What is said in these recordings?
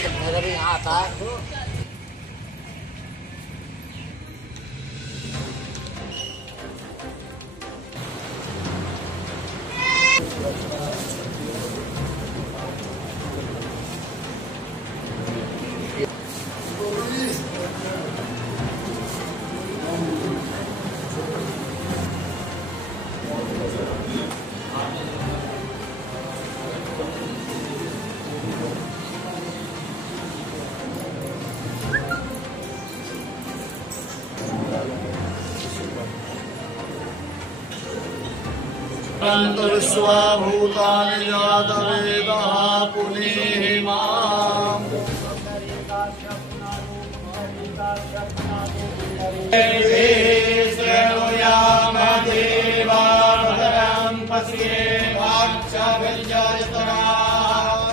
भैरव यहाँ आता है। विश्वभूतानि जातवेदः पुनीः माम् श्रेणुयाम देवा भद्रं पश्येमाक्षभिर्जयतराः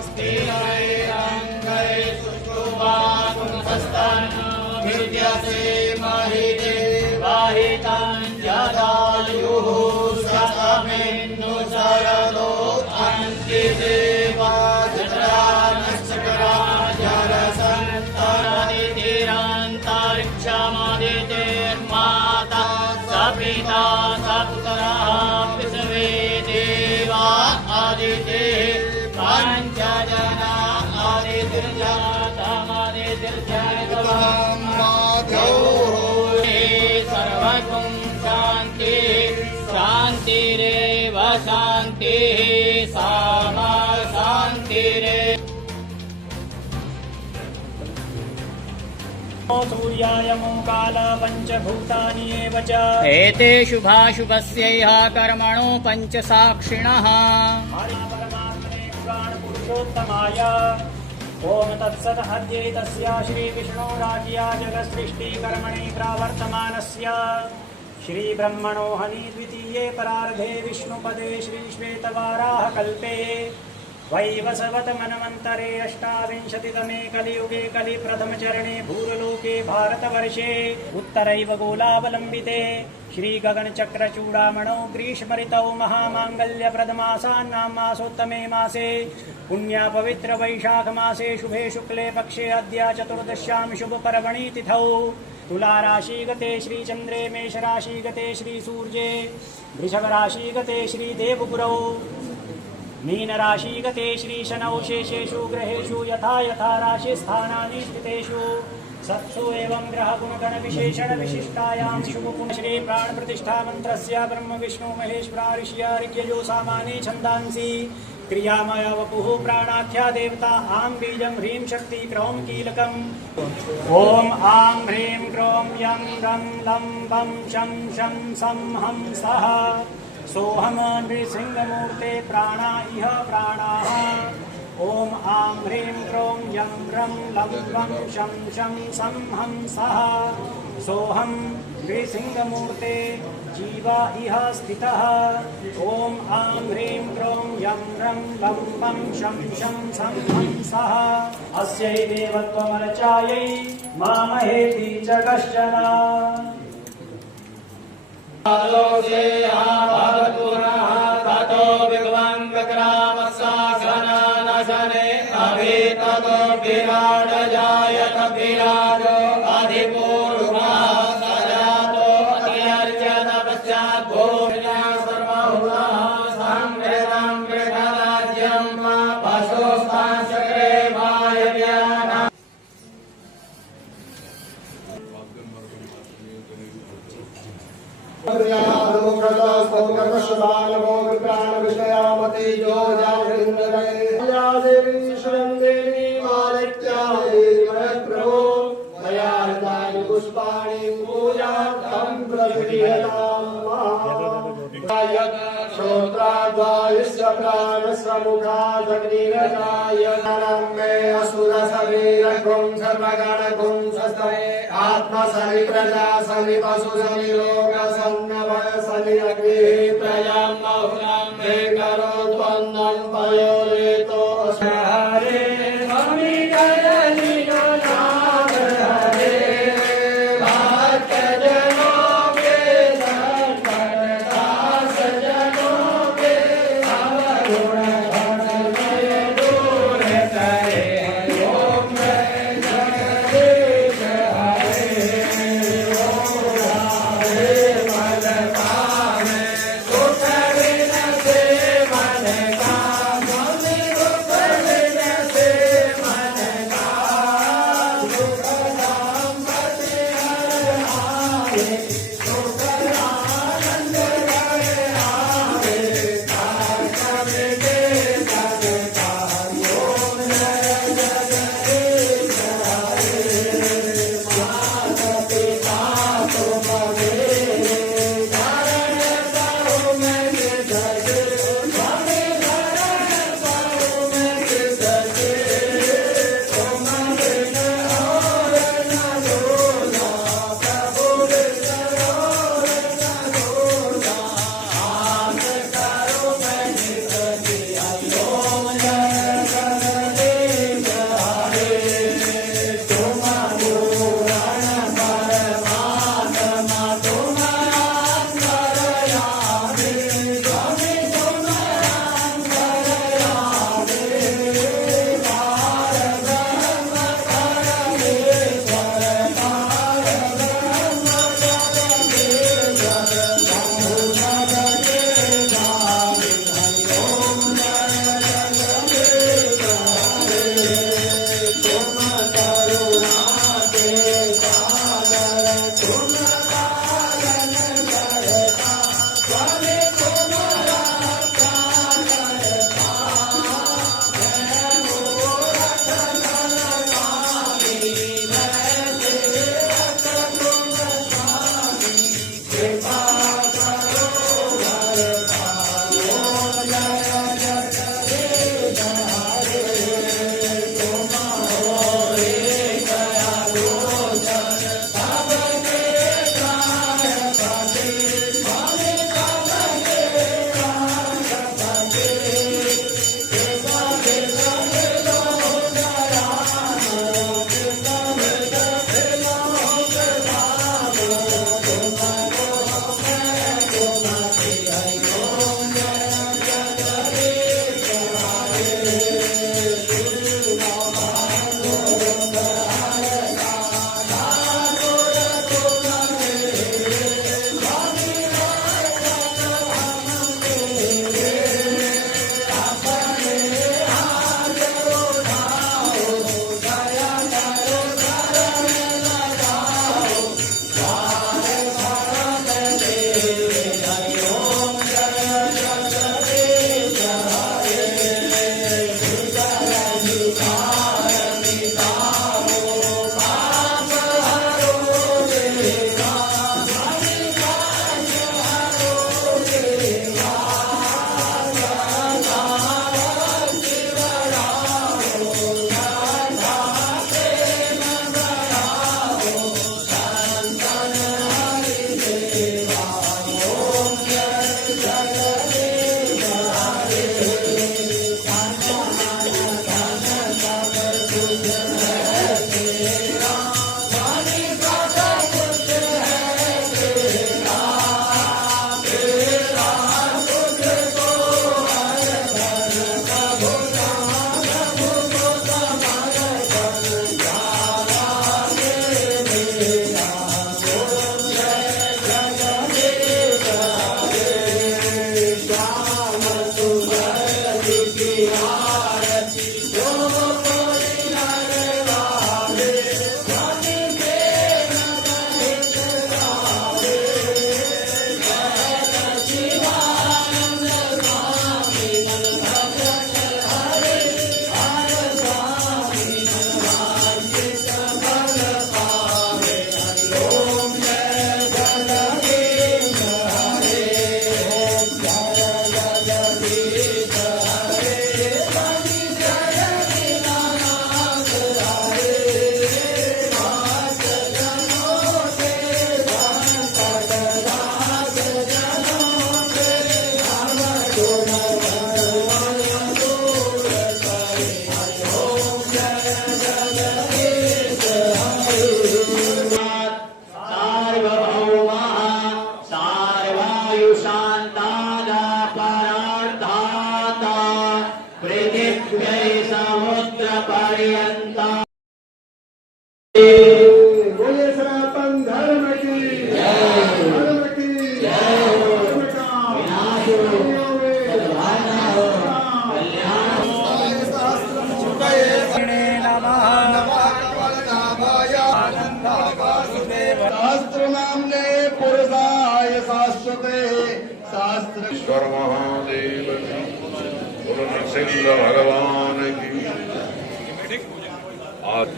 स्थिरैरङ्गैः सुष्ठुवागुंसस्तन्भिर्यसे महिते वाहितं जदायुः सतमेन्दु शरदो अन्तिदेवा जठरानश्चकरा जरसन्तरनिधिरन्तरिक्षमदितिर्माता सपिता सपुत्रः विश्वे देवा आदितिः पञ्चजना आदितिर्जातमदितिर्जयतम् माध्योः सर्वगुं शान्ति शान्तिरेव शान्तिः सामा शान्तिरेव। सूर्याय मोकाल पंचभूतानि एव च एते शुभाशुभस्यैह कर्मणो पञ्चसाक्षिणः परमात्मने पुराणपुरुषोत्तमाय ओम तत्सत् अद्यैतस्य श्रीविष्णोराज्या जगत्सृष्टिकर्मणि प्रावर्तमानस्य श्रीब्रह्मणो हनि द्वितीये परार्धे विष्णुपदे श्रीश्वेतवाराहकल्पे वैवस्वत मन्वन्तरे अष्टाविंशतितमे कलियुगे कलिप्रथमचरणे भूर्लोके भारतवर्षे उत्तरैव गोलावलम्बिते श्रीगगनचक्रचूडामणौ ग्रीष्मऋतौ महामाङ्गल्यप्रदमासान्नां मासोत्तमे मासे पुण्या पवित्र वैशाखमासे शुभे शुक्ले पक्षे अद्य चतुर्दश्यां शुभपर्वणि तिथौ तुलाराशिगते श्रीचन्द्रे मेषराशिगते श्रीसूर्ये वृषभराशिगते श्रीदेवगुरौ मीनराशिगते श्रीशनौ शेषेषु ग्रहेषु यथा यथा राशिस्थानानि स्थितेषु सत्सु एवं ग्रहगुणगणविशेषणविशिष्टायां शुभपुण्य श्री प्राणप्रतिष्ठा मन्त्रस्य ब्रह्म विष्णु महेश प्राऋष्य ऋग्यजो सामानि छन्दांसि क्रियामय वपुः प्राणाख्या देवता आं बीजं ह्रीं शक्ति क्रौं कीलकम् ॐ आं ह्रीं क्रों यं रं लं वं शं शं सं हं सः सोऽहं नृसिंहमूर्ते प्राणा इह प्राणाः ॐ आं ह्रीं क्रों यं रं लं वं शं शं सं हं सः सोऽहं नृसिंहमूर्ते जीवा इह स्थितः ॐ आं ह्रीं क्रों यं रं लं वं शं शं सं हं सः अस्यै देवत्वमर्चायै मामहेति च कश्चन ततो भगवान् विक्रामशासनानशने अभिततो विराट जायत विराजो अधिपूर्वः सजातो अत्यर्चत पश्चात् भूम्या सर्वभूतः संवेदं विघराज्यं पशुस्तांशक्रे वायव्याना आत्मसनि प्रजा सनि पशु सनि लोक सन्नभय सनि अग्नि प्रजां बहुलां मे करो त्वन्नं पयोरेतो हरे स्वामी कयलि नाथ हरे भक्तजनों के संकटता सज्जनों के सब गुण भर में दूर करे ओम बोले सनातन धर्म की धर्म की धर्म का शास्त्र नामने पुरुषाय शाश्वते शास्त्र ईश्वर महादेव की बोलो नरसिंह भगवान की आज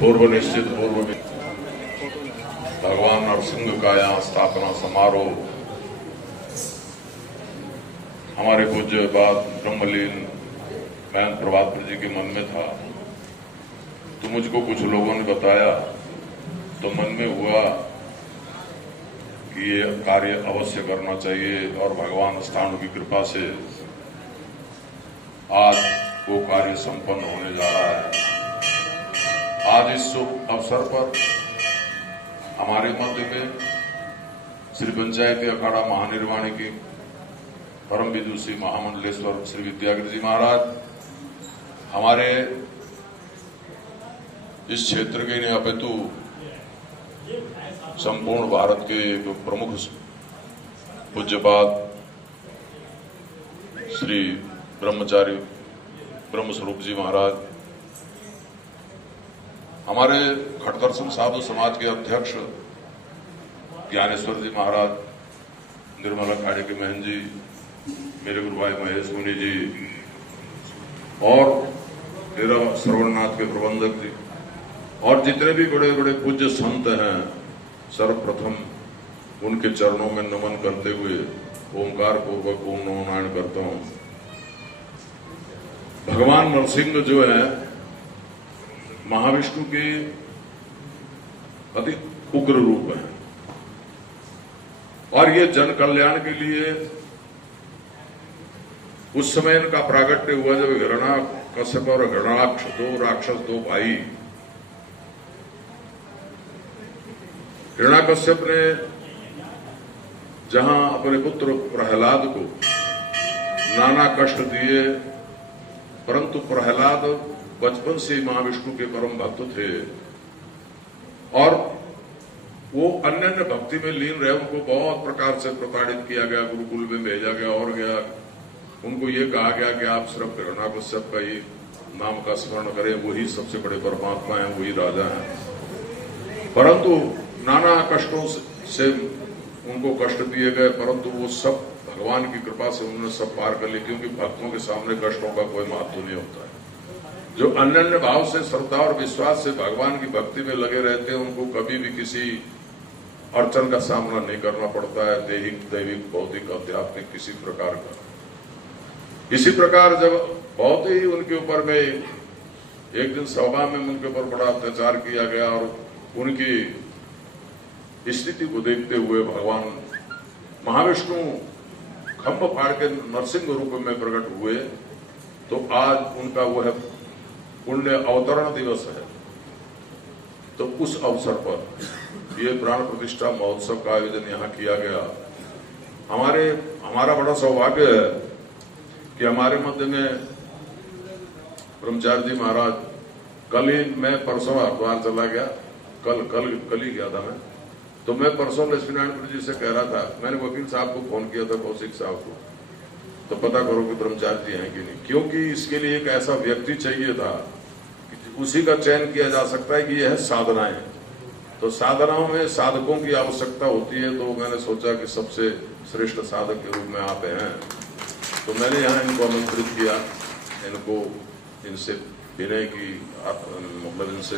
पूर्व निश्चित पूर्व में भगवान नरसिंह का यहाँ स्थापना समारोह हमारे पूज्य बात ब्रह्मलीन महंत प्रभातपुर जी के मन में था, तो मुझको कुछ लोगों ने बताया तो मन में हुआ कि ये कार्य अवश्य करना चाहिए और भगवान स्थानु की कृपा से आज वो कार्य संपन्न होने जा रहा है। आज इस शुभ अवसर पर हमारे मध्य में श्री पंचायती अखाड़ा महानिर्वाणी की परम विदुषी महामंडलेश्वर श्री विद्यागिरि जी महाराज हमारे इस क्षेत्र के नहीं अपितु संपूर्ण भारत के प्रमुख पूज्यपाद श्री ब्रह्मचारी ब्रह्मस्वरूप जी महाराज, हमारे खटदर्शन साधु समाज के अध्यक्ष ज्ञानेश्वर जी महाराज, निर्मला अखाड़े के महंत जी, मेरे गुरु भाई महेश मुनि जी और मेरा श्रवणनाथ के प्रबंधक जी और जितने भी बड़े बड़े पूज्य संत हैं, सर्वप्रथम उनके चरणों में नमन करते हुए ओंकार पूर्वक ओम नमो नारायण करता हूं। भगवान नरसिंह जो है महाविष्णु के अति उग्र रूप है और ये जन कल्याण के लिए उस समय इनका प्रागट्य हुआ जब हिरण्यकश्यप और हिरण्याक्ष दो राक्षस दो भाई, हिरण्यकश्यप ने जहां अपने पुत्र प्रहलाद को नाना कष्ट दिए, परंतु प्रहलाद बचपन से महाविष्णु के परम भक्त थे और वो अन्य भक्ति में लीन रहे। उनको बहुत प्रकार से प्रताड़ित किया गया, गुरुकुल में भेजा गया और गया। उनको ये कहा गया कि आप सिर्फ हिरण्यकश्यप का ही नाम का स्मरण करें, वही सबसे बड़े परमात्मा हैं, वही राजा हैं। परंतु नाना कष्टों से उनको कष्ट दिए गए, परंतु वो सब भगवान की कृपा से उन्होंने सब पार कर ली, क्योंकि भक्तों के सामने कष्टों का कोई महत्व नहीं होता है। जो अन्य भाव से श्रद्धा और विश्वास से भगवान की भक्ति में लगे रहते हैं, उनको कभी भी किसी अड़चन का सामना नहीं करना पड़ता है, दैहिक दैविक भौतिक आध्यात्मिक किसी प्रकार का। इसी प्रकार जब बहुत ही उनके ऊपर में एक दिन सभा में उनके ऊपर बड़ा अत्याचार किया गया और उनकी स्थिति को देखते हुए भगवान महाविष्णु खंभ फाड़ के नरसिंह रूप में प्रकट हुए, तो आज उनका वह पुण्य अवतरण दिवस है। तो उस अवसर पर ये प्राण प्रतिष्ठा महोत्सव का आयोजन यहाँ किया गया। हमारा बड़ा सौभाग्य है कि हमारे मध्य में ब्रह्मचारी जी महाराज, कल ही मैं परसों हरिद्वार चला गया, कल ही गया था मैं, तो मैं परसों लक्ष्मीनारायण जी से कह रहा था, मैंने वकील साहब को फोन किया था, कौशिक साहब को, तो पता करो कि ब्रह्मचारी जी हैं कि नहीं, क्योंकि इसके लिए एक ऐसा व्यक्ति चाहिए था कि उसी का चयन किया जा सकता है कि यह साधनाएं, तो साधनाओं में साधकों की आवश्यकता होती है। तो मैंने सोचा कि सबसे श्रेष्ठ साधक के रूप में आप हैं, तो मैंने यहाँ इनको आमंत्रित किया, इनसे विनय की मतलब इनसे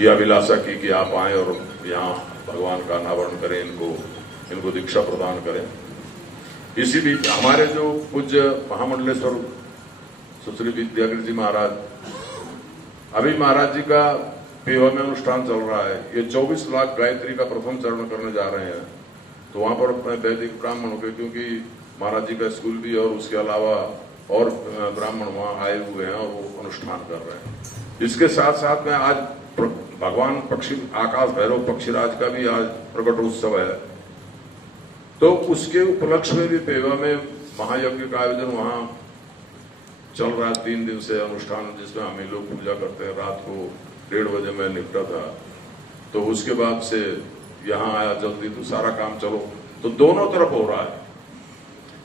यह अभिलाषा की कि आप आए और यहाँ भगवान का अनावरण करें, इनको दीक्षा प्रदान करें। इसी भी हमारे जो पूज्य महामंडलेश्वर सुश्री विद्यागिरि जी महाराज, अभी महाराज जी का पेवा में अनुष्ठान चल रहा है। ये 24 लाख गायत्री का प्रथम चरण करने जा रहे हैं, तो वहां पर वैदिक ब्राह्मण हो गए, क्योंकि महाराज जी का स्कूल भी और उसके अलावा और ब्राह्मण वहां आए हुए हैं और वो अनुष्ठान कर रहे हैं। इसके साथ साथ में आज भगवान पक्षी आकाश भैरव पक्षीराज का भी आज प्रकटोत्सव है, तो उसके उपलक्ष्य में भी पेवा में महायज्ञ का आयोजन वहां चल रहा है 3 दिन से अनुष्ठान जिसमें हम ही लोग पूजा करते हैं। रात को 1:30 बजे मैं निपटा था, तो उसके बाद से यहाँ आया जल्दी, तो सारा काम चलो, तो दोनों तरफ हो रहा है।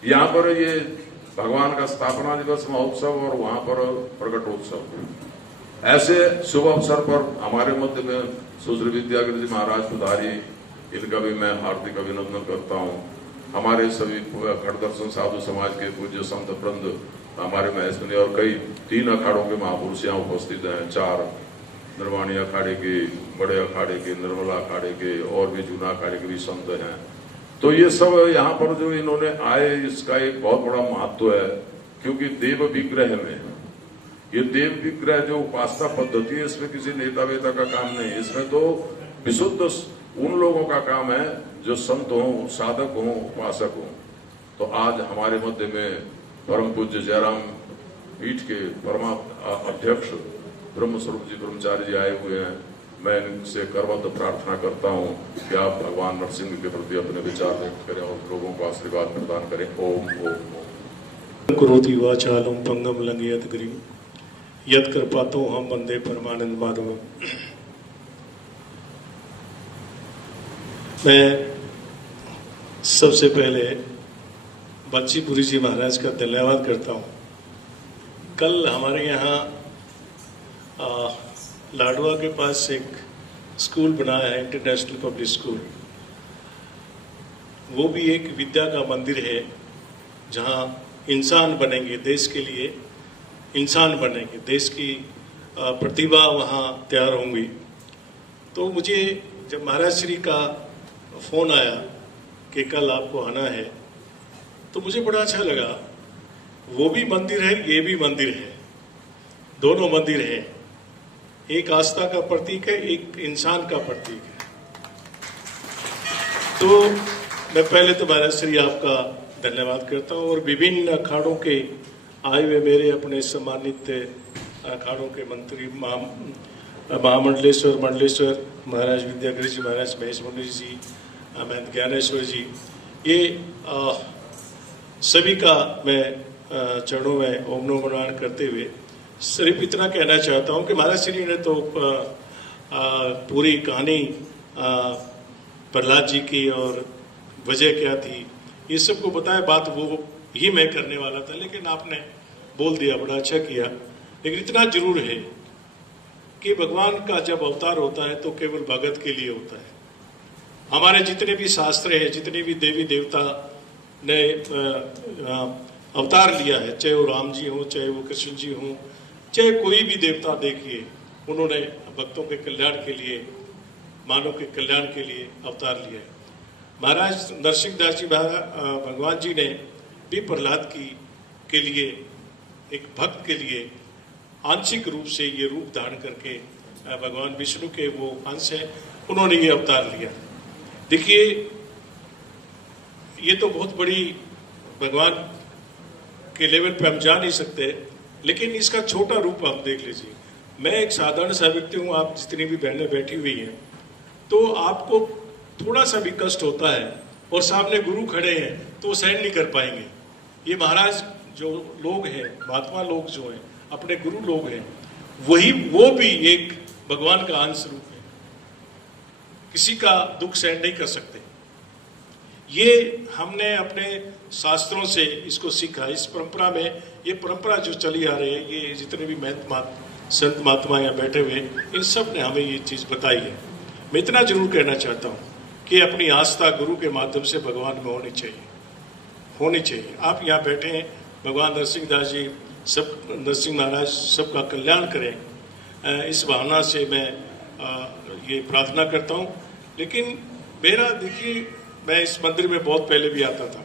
यहाँ पर ये भगवान का स्थापना दिवस महोत्सव और वहां पर प्रकटोत्सव। ऐसे शुभ अवसर पर हमारे मध्य में सुश्री विद्यागिरि जी महाराज पधारी, इनका भी मैं हार्दिक अभिनंदन करता हूँ। हमारे सभी खड़दर्शन साधु समाज के पूज्य संत वृंद, हमारे महेश मुनि और कई 3 अखाड़ों के महापुरुष यहाँ उपस्थित हैं। 4 निर्वाणी अखाड़े के, बड़े अखाड़े के, निर्मला अखाड़े के और भी जूना अखाड़े के भी संत हैं। तो ये सब यहाँ पर जो इन्होंने आए, इसका एक बहुत बड़ा महत्व है, क्योंकि देव विग्रह में, ये देव विग्रह जो उपासना पद्धति है, इसमें किसी नेता वेता का काम नहीं, इसमें तो विशुद्ध उन लोगों का काम है जो संत हों, साधक हों, उपासक हों। तो आज हमारे मध्य में परम पूज्य जयराम पीठ के परमात्मा अध्यक्ष ब्रह्मस्वरूप जी ब्रह्मचारी जी आए हुए हैं। मैं इनसे करबद्ध प्रार्थना करता हूं कि आप भगवान नरसिंह के प्रति अपने विचार व्यक्त करें और लोगों को आशीर्वाद प्रदान करें। ओम ओम ओम। करोति वाचालं पंगम लंघयत गिरिं यत् कृपातो हम वंदे परमानंद माधवम्। मैं सबसे पहले बच्चीपुरी जी महाराज का धन्यवाद करता हूँ। कल हमारे यहाँ लाडवा के पास एक स्कूल बनाया है, इंटरनेशनल पब्लिक स्कूल। वो भी एक विद्या का मंदिर है, जहाँ इंसान बनेंगे, देश के लिए इंसान बनेंगे, देश की प्रतिभा वहाँ तैयार होंगी। तो मुझे जब महाराज श्री का फ़ोन आया कि कल आपको आना है, तो मुझे बड़ा अच्छा लगा। वो भी मंदिर है, ये भी मंदिर है, दोनों मंदिर हैं। एक आस्था का प्रतीक है, एक इंसान का प्रतीक है। तो मैं पहले तो महाराज श्री आपका धन्यवाद करता हूँ, और विभिन्न अखाड़ों के आए हुए मेरे अपने सम्मानित अखाड़ों के मंत्री महामंडलेश्वर मंडलेश्वर महाराज विद्यागिरि जी महाराज, महेश मुनि जी, महंत ज्ञानेश्वर जी, ये सभी का मैं चरणों में ओम नमो नारायण करते हुए सिर्फ इतना कहना चाहता हूँ कि महाराज श्री ने तो पूरी कहानी प्रहलाद जी की और वजह क्या थी ये सबको बताया। बात वो ही मैं करने वाला था, लेकिन आपने बोल दिया, बड़ा अच्छा किया। लेकिन इतना जरूर है कि भगवान का जब अवतार होता है तो केवल भगत के लिए होता है। हमारे जितने भी शास्त्र हैं, जितने भी देवी देवता ने अवतार लिया है, चाहे वो राम जी हों, चाहे वो कृष्ण जी हों, चाहे कोई भी देवता देखिए, उन्होंने भक्तों के कल्याण के लिए, मानव के कल्याण के लिए अवतार लिया है। महाराज नरसिंहदास जी भगवान जी ने भी प्रहलाद के लिए, एक भक्त के लिए आंशिक रूप से ये रूप धारण करके, भगवान विष्णु के वो अंश है, उन्होंने ये अवतार लिया। देखिए, ये तो बहुत बड़ी भगवान के लेवल पे हम जा नहीं सकते, लेकिन इसका छोटा रूप आप देख लीजिए। मैं एक साधारण सा व्यक्ति हूँ, आप जितनी भी बहनें बैठी हुई हैं, तो आपको थोड़ा सा भी कष्ट होता है और सामने गुरु खड़े हैं तो वो सहन नहीं कर पाएंगे। ये महाराज जो लोग हैं, महात्मा लोग जो हैं, अपने गुरु लोग हैं, वो भी एक भगवान का अंश रूप है, किसी का दुख सहन नहीं कर सकते। ये हमने अपने शास्त्रों से इसको सीखा। इस परंपरा में, ये परंपरा जो चली आ रही है, ये जितने भी संत महात्मा यहाँ बैठे हुए, इन सब ने हमें ये चीज़ बताई है। मैं इतना जरूर कहना चाहता हूँ कि अपनी आस्था गुरु के माध्यम से भगवान में होनी चाहिए। आप यहाँ बैठे हैं, भगवान नरसिंहदास जी, सब नरसिंह महाराज सबका कल्याण करें, इस भावना से मैं ये प्रार्थना करता हूँ। लेकिन मेरा, देखिए, मैं इस मंदिर में बहुत पहले भी आता था,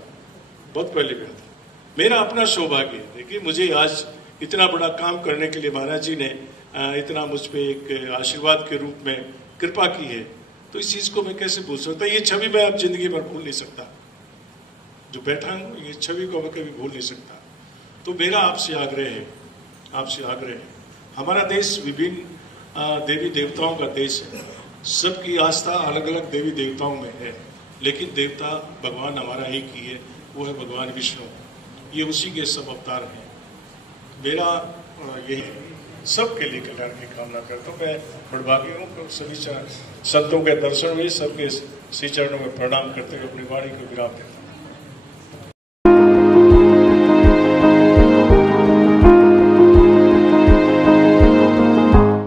मेरा अपना सौभाग्य है। देखिए, मुझे आज इतना बड़ा काम करने के लिए महाराज जी ने इतना मुझ पर एक आशीर्वाद के रूप में कृपा की है, तो इस चीज़ को मैं कैसे भूल सकता। ये छवि मैं अब जिंदगी भर भूल नहीं सकता, जो बैठा हूँ, ये छवि को मैं कभी भूल नहीं सकता। तो मेरा आपसे आग्रह है, हमारा देश विभिन्न देवी देवताओं का देश है, सबकी आस्था अलग अलग देवी देवताओं में है, लेकिन देवता भगवान हमारा एक ही है, वो है भगवान विष्णु। ये उसी के सब अवतार हैं। मेरा यही सबके लिए कल्याण की कामना करता हूँ। मैं बड़भागी हूँ, सभी संतों के दर्शन हुए, सबके श्री चरणों में प्रणाम करते हुए अपनी वाणी को विराम देता हूँ।